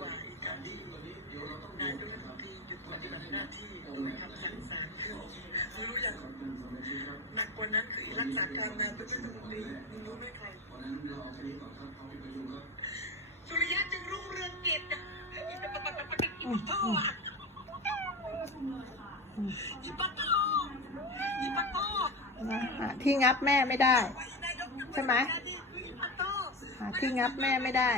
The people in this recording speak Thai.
กว่าการที่นายกรัฐมนตรีหยุดปฏิบัติหน้าที่คำสั่งศาลคือคุณรู้อย่างหนักกว่านั้นคือรักษาการนายกรัฐมนตรีคุณรู้ไหมใครสุริยะจึงรุ่งเรืองกิจอีปะโต้อีปะโต้ที่งับแม่ไม่ได้ใช่ไหมที่งับแม่ไม่ได้